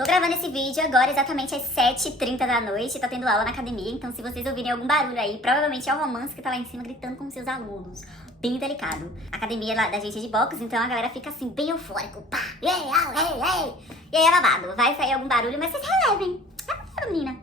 Tô gravando esse vídeo agora exatamente às 7h30 da noite, tá tendo aula na academia, então se vocês ouvirem algum barulho aí, provavelmente é o Romance que tá lá em cima gritando com seus alunos. Bem delicado. A academia lá da gente é de boxe, então a galera fica assim, bem eufórico. Pá, ei, ei, ei. E aí é babado, vai sair algum barulho, mas vocês relevem. É menina.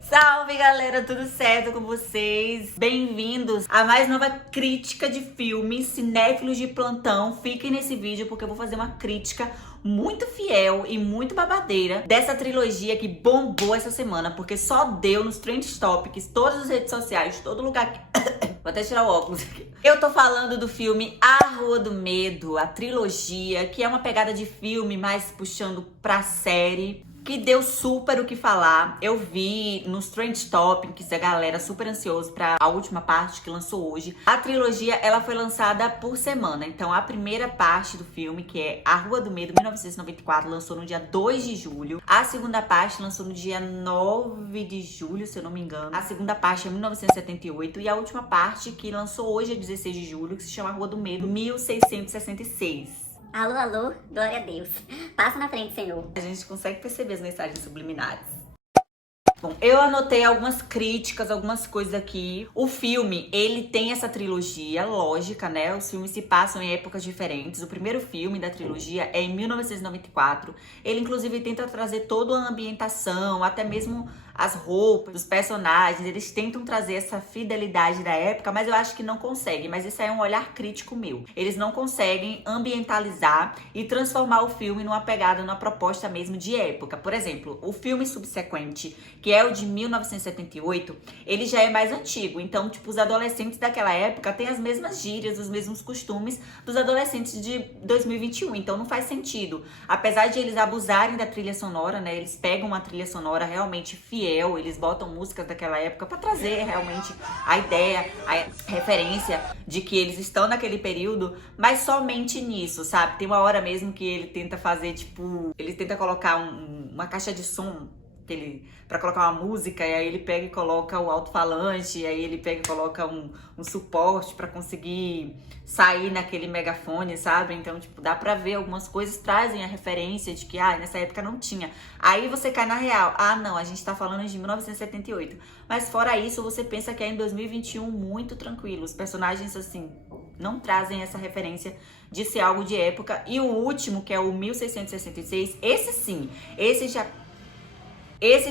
Salve galera, tudo certo com vocês? Bem-vindos a mais nova crítica de filmes, cinéfilos de plantão. Fiquem nesse vídeo porque eu vou fazer uma crítica muito fiel e muito babadeira dessa trilogia que bombou essa semana, porque só deu nos Trend Topics, todas as redes sociais, todo lugar que... Vou até tirar o óculos aqui. Eu tô falando do filme A Rua do Medo, a trilogia, que é uma pegada de filme mais puxando pra série, que deu super o que falar. Eu vi nos Trend Topics a galera super ansiosa pra a última parte que lançou hoje. A trilogia, ela foi lançada por semana. Então, a primeira parte do filme, que é A Rua do Medo, 1994, lançou no dia 2 de julho. A segunda parte lançou no dia 9 de julho, se eu não me engano. A segunda parte é 1978. E a última parte, que lançou hoje, é 16 de julho, que se chama A Rua do Medo, 1666. Alô, alô, glória a Deus. Passa na frente, Senhor. A gente consegue perceber as mensagens subliminares. Bom, eu anotei algumas críticas, algumas coisas aqui. O filme, ele tem essa trilogia lógica, né? Os filmes se passam em épocas diferentes. O primeiro filme da trilogia é em 1994. Ele, inclusive, tenta trazer toda a ambientação, até mesmo as roupas dos personagens. Eles tentam trazer essa fidelidade da época, mas eu acho que não conseguem. Mas isso é um olhar crítico meu. Eles não conseguem ambientalizar e transformar o filme numa pegada, numa proposta mesmo de época. Por exemplo, o filme subsequente, que é o de 1978, ele já é mais antigo. Então, tipo, os adolescentes daquela época têm as mesmas gírias, os mesmos costumes dos adolescentes de 2021. Então, não faz sentido. Apesar de eles abusarem da trilha sonora, né? Eles pegam uma trilha sonora realmente fiel, eles botam músicas daquela época pra trazer realmente a ideia, a referência de que eles estão naquele período, mas somente nisso, sabe? Tem uma hora mesmo que ele tenta fazer, tipo, ele tenta colocar uma caixa de som pra colocar uma música, e aí ele pega e coloca o alto-falante, e aí ele pega e coloca um suporte pra conseguir sair naquele megafone, sabe? Então, tipo, dá pra ver algumas coisas, trazem a referência de que, nessa época não tinha. Aí você cai na real, não, a gente tá falando de 1978. Mas fora isso, você pensa que é em 2021 muito tranquilo. Os personagens, assim, não trazem essa referência de ser algo de época. E o último, que é o 1666, esse sim, esse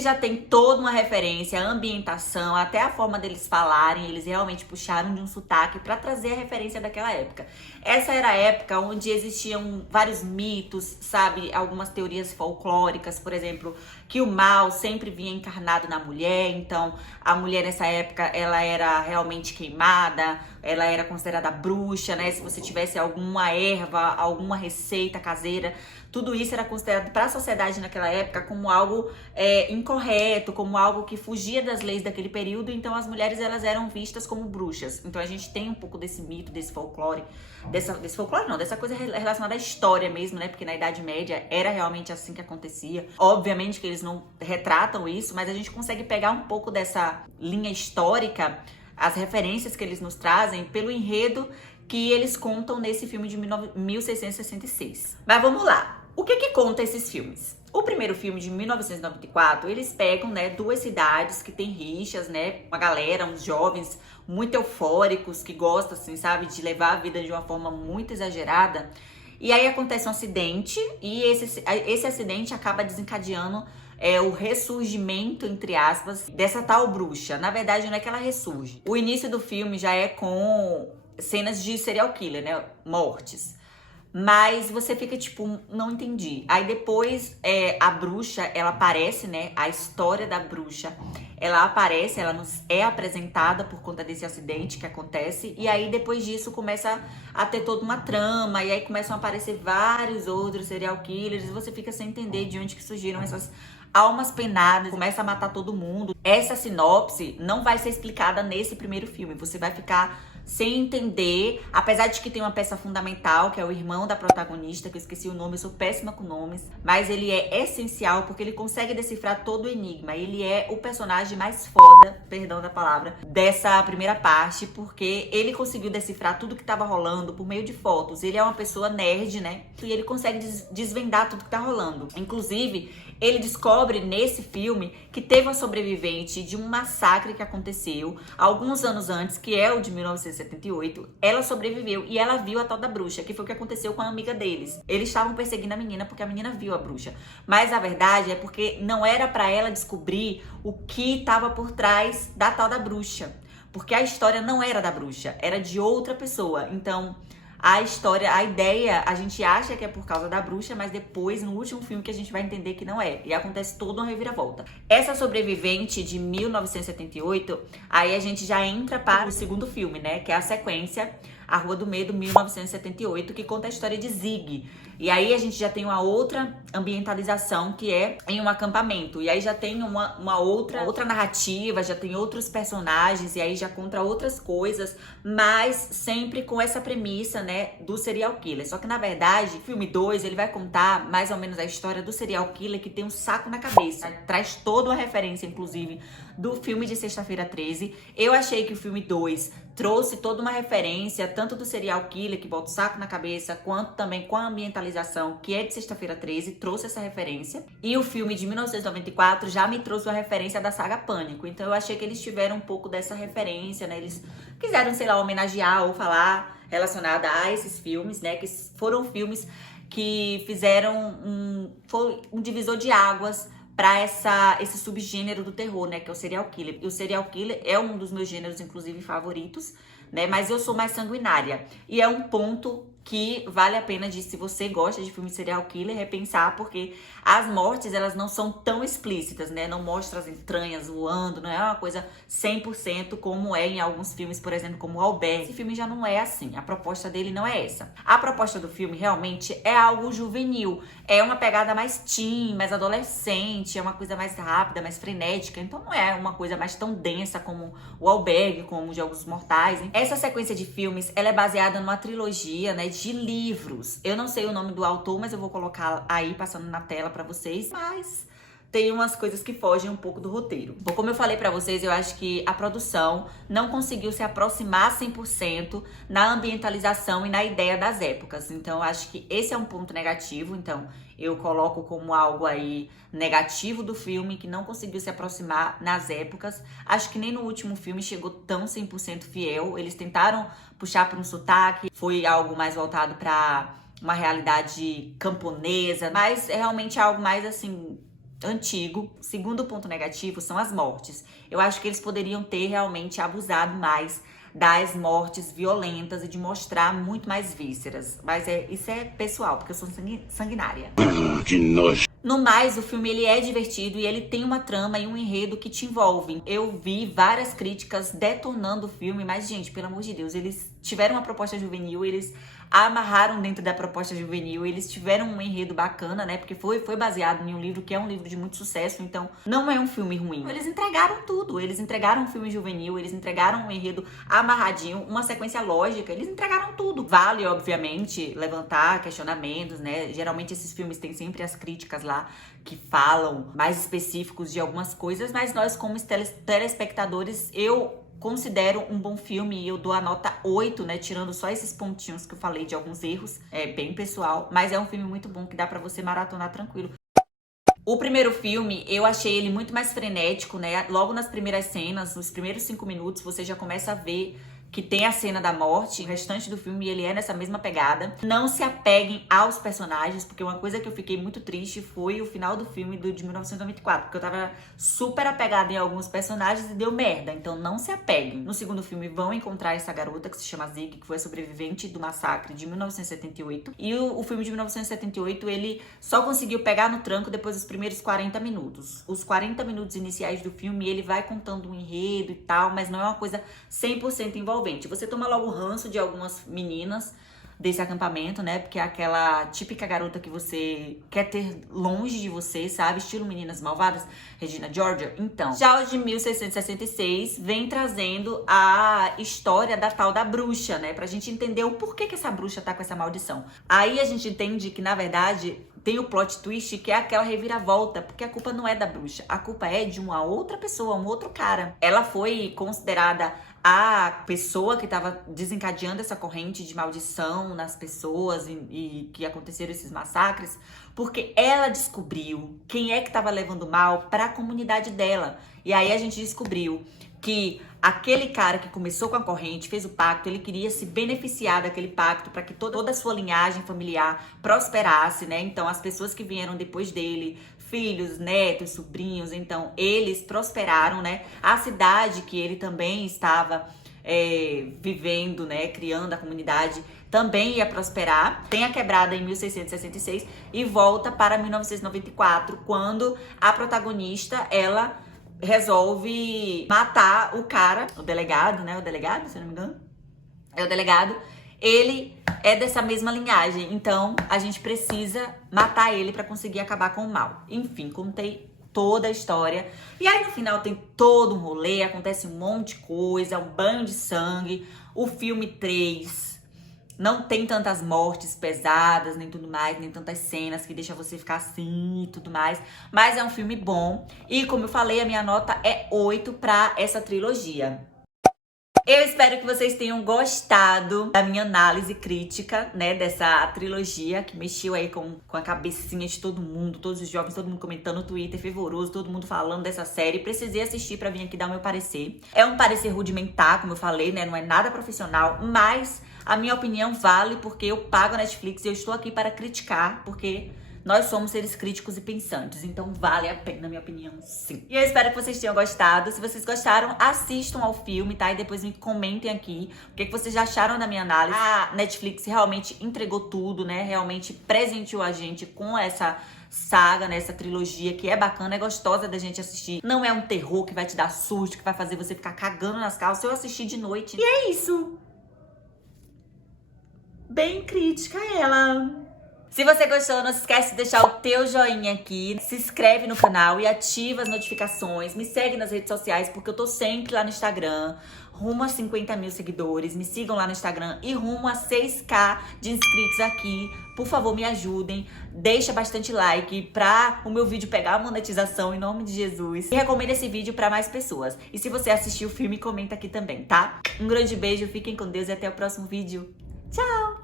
já tem toda uma referência, a ambientação, até a forma deles falarem, eles realmente puxaram de um sotaque para trazer a referência daquela época. Essa era a época onde existiam vários mitos, sabe? Algumas teorias folclóricas, por exemplo, que o mal sempre vinha encarnado na mulher, então a mulher nessa época, ela era realmente queimada, ela era considerada bruxa, né? Se você tivesse alguma erva, alguma receita caseira, tudo isso era considerado para a sociedade naquela época como algo incorreto, como algo que fugia das leis daquele período. Então as mulheres, elas eram vistas como bruxas. Então a gente tem um pouco desse mito, desse folclore, desse folclore não, dessa coisa relacionada à história mesmo, né? Porque na Idade Média era realmente assim que acontecia. Obviamente que eles não retratam isso, mas a gente consegue pegar um pouco dessa linha histórica, as referências que eles nos trazem pelo enredo que eles contam nesse filme de 1666. Mas vamos lá. O que conta esses filmes? O primeiro filme de 1994, eles pegam, né, duas cidades que tem rixas, né, uma galera, uns jovens muito eufóricos que gostam, assim, sabe, de levar a vida de uma forma muito exagerada. E aí acontece um acidente e esse acidente acaba desencadeando o ressurgimento, entre aspas, dessa tal bruxa. Na verdade, não é que ela ressurge. O início do filme já é com cenas de serial killer, né, mortes. Mas você fica tipo, não entendi. Aí depois a bruxa, ela aparece, né? A história da bruxa, ela aparece, ela nos é apresentada por conta desse acidente que acontece. E aí depois disso começa a ter toda uma trama. E aí começam a aparecer vários outros serial killers. E você fica sem entender de onde que surgiram essas almas penadas. Começa a matar todo mundo. Essa sinopse não vai ser explicada nesse primeiro filme. Você vai ficar sem entender, apesar de que tem uma peça fundamental, que é o irmão da protagonista, que eu esqueci o nome, eu sou péssima com nomes, mas ele é essencial porque ele consegue decifrar todo o enigma. Ele é o personagem mais foda, perdão da palavra, dessa primeira parte, porque ele conseguiu decifrar tudo que tava rolando por meio de fotos. Ele é uma pessoa nerd, né? E ele consegue desvendar tudo que tá rolando. Inclusive, ele descobre nesse filme que teve uma sobrevivente de um massacre que aconteceu alguns anos antes, que é o de 1978. Ela sobreviveu e ela viu a tal da bruxa, que foi o que aconteceu com a amiga deles. Eles estavam perseguindo a menina porque a menina viu a bruxa. Mas a verdade é porque não era pra ela descobrir o que estava por trás da tal da bruxa. Porque a história não era da bruxa, era de outra pessoa. Então, a história, a ideia, a gente acha que é por causa da bruxa, mas depois, no último filme, que a gente vai entender que não é. E acontece toda uma reviravolta. Essa sobrevivente de 1978, aí a gente já entra para o segundo filme, né? Que é a sequência, A Rua do Medo, 1978, que conta a história de Zig. E aí a gente já tem uma outra ambientalização, que é em um acampamento. E aí já tem uma outra narrativa, já tem outros personagens, e aí já conta outras coisas, mas sempre com essa premissa, né, do serial killer. Só que na verdade, o filme 2, ele vai contar mais ou menos a história do serial killer que tem um saco na cabeça. Traz toda uma referência, inclusive, do filme de Sexta-feira 13. Eu achei que o filme 2 trouxe toda uma referência, tanto do serial killer que bota o saco na cabeça, quanto também com a ambientalização, que é de Sexta-feira 13, trouxe essa referência. E o filme de 1994 já me trouxe uma referência da saga Pânico. Então eu achei que eles tiveram um pouco dessa referência, né? Eles quiseram, sei lá, homenagear ou falar relacionada a esses filmes, né? Que foram filmes que fizeram foi um divisor de águas para esse subgênero do terror, né, que é o serial killer. E o serial killer é um dos meus gêneros, inclusive, favoritos, né, mas eu sou mais sanguinária. E é um ponto que vale a pena, se você gosta de filme serial killer, repensar, porque as mortes, elas não são tão explícitas, né? Não mostra as entranhas voando, não é uma coisa 100% como é em alguns filmes, por exemplo, como o Albergue. Esse filme já não é assim, a proposta dele não é essa. A proposta do filme realmente é algo juvenil, é uma pegada mais teen, mais adolescente, é uma coisa mais rápida, mais frenética, então não é uma coisa mais tão densa como o Albergue, como Jogos Mortais. Essa sequência de filmes, ela é baseada numa trilogia, né, de livros. Eu não sei o nome do autor, mas eu vou colocar aí, passando na tela pra vocês. Mas tem umas coisas que fogem um pouco do roteiro. Bom, como eu falei pra vocês, eu acho que a produção não conseguiu se aproximar 100% na ambientalização e na ideia das épocas. Então, eu acho que esse é um ponto negativo. Então, eu coloco como algo aí negativo do filme, que não conseguiu se aproximar nas épocas. Acho que nem no último filme chegou tão 100% fiel. Eles tentaram puxar para um sotaque, foi algo mais voltado para uma realidade camponesa, mas é realmente algo mais assim antigo. Segundo ponto negativo são as mortes. Eu acho que eles poderiam ter realmente abusado mais das mortes violentas e de mostrar muito mais vísceras. Mas isso é pessoal, porque eu sou sanguinária. Que nojo. No mais, o filme ele é divertido e ele tem uma trama e um enredo que te envolvem. Eu vi várias críticas detonando o filme, mas, gente, pelo amor de Deus, eles tiveram uma proposta juvenil, eles amarraram dentro da proposta juvenil, eles tiveram um enredo bacana, né? Porque foi baseado em um livro que é um livro de muito sucesso, então não é um filme ruim. Eles entregaram tudo, eles entregaram um filme juvenil, eles entregaram um enredo amarradinho, uma sequência lógica, eles entregaram tudo. Vale, obviamente, levantar questionamentos, né? Geralmente esses filmes têm sempre as críticas lá que falam mais específicos de algumas coisas, mas nós como telespectadores, eu considero um bom filme e eu dou a nota 8, né? Tirando só esses pontinhos que eu falei de alguns erros. É bem pessoal, mas é um filme muito bom que dá pra você maratonar tranquilo. O primeiro filme, eu achei ele muito mais frenético, né? Logo nas primeiras cenas, nos primeiros 5 minutos, você já começa a ver que tem a cena da morte. O restante do filme, ele é nessa mesma pegada. Não se apeguem aos personagens, porque uma coisa que eu fiquei muito triste foi o final do filme de 1994, porque eu tava super apegada em alguns personagens e deu merda. Então não se apeguem. No segundo filme vão encontrar essa garota que se chama Zig, que foi a sobrevivente do massacre de 1978. E o filme de 1978, ele só conseguiu pegar no tranco depois dos primeiros 40 minutos. Os 40 minutos iniciais do filme, ele vai contando um enredo e tal, mas não é uma coisa 100% envolvente. Você toma logo o ranço de algumas meninas, desse acampamento, né? Porque é aquela típica garota que você quer ter longe de você, sabe? Estilo Meninas Malvadas, Regina Georgia. Então, já o de 1666 vem trazendo a história da tal da bruxa, né? Pra gente entender o porquê que essa bruxa tá com essa maldição. Aí a gente entende que, na verdade, tem o plot twist, que é aquela reviravolta, porque a culpa não é da bruxa, a culpa é de uma outra pessoa, um outro cara. Ela foi considerada a pessoa que estava desencadeando essa corrente de maldição nas pessoas e que aconteceram esses massacres, porque ela descobriu quem é que estava levando mal para a comunidade dela. E aí a gente descobriu que aquele cara que começou com a corrente, fez o pacto, ele queria se beneficiar daquele pacto para que toda a sua linhagem familiar prosperasse, né? Então, as pessoas que vieram depois dele, filhos, netos, sobrinhos, então, eles prosperaram, né? A cidade que ele também estava vivendo, né? Criando a comunidade, também ia prosperar. Tem a quebrada em 1666 e volta para 1994, quando a protagonista, ela resolve matar o cara, o delegado, né? O delegado, se eu não me engano. É o delegado. Ele é dessa mesma linhagem. Então, a gente precisa matar ele pra conseguir acabar com o mal. Enfim, contei toda a história. E aí, no final, tem todo um rolê. Acontece um monte de coisa. Um banho de sangue. O filme 3... não tem tantas mortes pesadas, nem tudo mais, nem tantas cenas que deixa você ficar assim e tudo mais. Mas é um filme bom. E como eu falei, a minha nota é 8 pra essa trilogia. Eu espero que vocês tenham gostado da minha análise crítica, né, dessa trilogia que mexeu aí com a cabecinha de todo mundo, todos os jovens, todo mundo comentando no Twitter, fervoroso, todo mundo falando dessa série. Precisei assistir pra vir aqui dar o meu parecer. É um parecer rudimentar, como eu falei, né, não é nada profissional, mas a minha opinião vale porque eu pago a Netflix e eu estou aqui para criticar, porque nós somos seres críticos e pensantes, então vale a pena, na minha opinião, sim. E eu espero que vocês tenham gostado. Se vocês gostaram, assistam ao filme, tá? E depois me comentem aqui o que vocês já acharam da minha análise. A Netflix realmente entregou tudo, né? Realmente presenteou a gente com essa saga, né? Essa trilogia que é bacana, é gostosa da gente assistir. Não é um terror que vai te dar susto, que vai fazer você ficar cagando nas calças. Eu assisti de noite. E é isso. Bem crítica ela. Se você gostou, não se esquece de deixar o teu joinha aqui, se inscreve no canal e ativa as notificações, me segue nas redes sociais, porque eu tô sempre lá no Instagram, rumo a 50 mil seguidores, me sigam lá no Instagram e rumo a 6k de inscritos aqui. Por favor, me ajudem, deixa bastante like pra o meu vídeo pegar a monetização, em nome de Jesus. E recomenda esse vídeo pra mais pessoas. E se você assistiu o filme, comenta aqui também, tá? Um grande beijo, fiquem com Deus e até o próximo vídeo. Tchau!